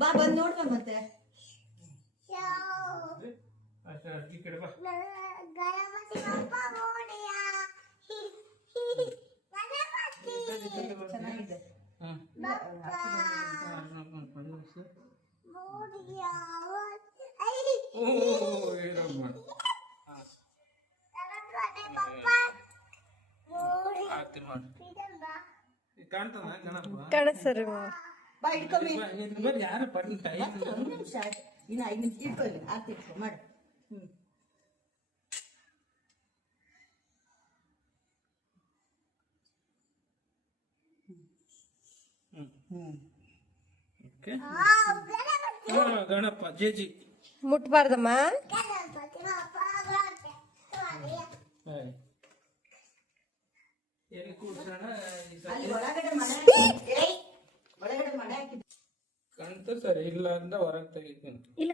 ಬಾ ಬಂದು ನೋಡ್ಬ ಮತ್ತೆ ಈ ಕಡೆ ಬಾ. ಚೆನ್ನಾಗಿದೆ. ಕಾಣಿಸ್ತಾರೆ ಬಾ ಇಟ್ಕೊಮ್ಮಿ. ಯಾರು ಪಡ್ಲಿ ಒಂದು ನಿಮಿಷ ಇನ್ನು 5 ನಿಮಿಷ ಇಟ್ಕೊಳ್ಳಿ. ಆರ್ತಿ ಇಟ್ಕೊ ಮಾಡು. ಗಣಪ ಜೇಜಿ ಮುಟ್ಬಾರ್ದಮ್ಮ. ಅಲ್ಲಿ ಒಳಗಡೆ ಮನೆ ಒಳಗಡೆ ಮನೆ ಹಾಕಿದ್ದು ಕಾಣ್ತ ಸರಿ ಇಲ್ಲ ಅಂತ ಹೊರಗೆ ತೆಗಿತೀನಿ. ಇಲ್ಲ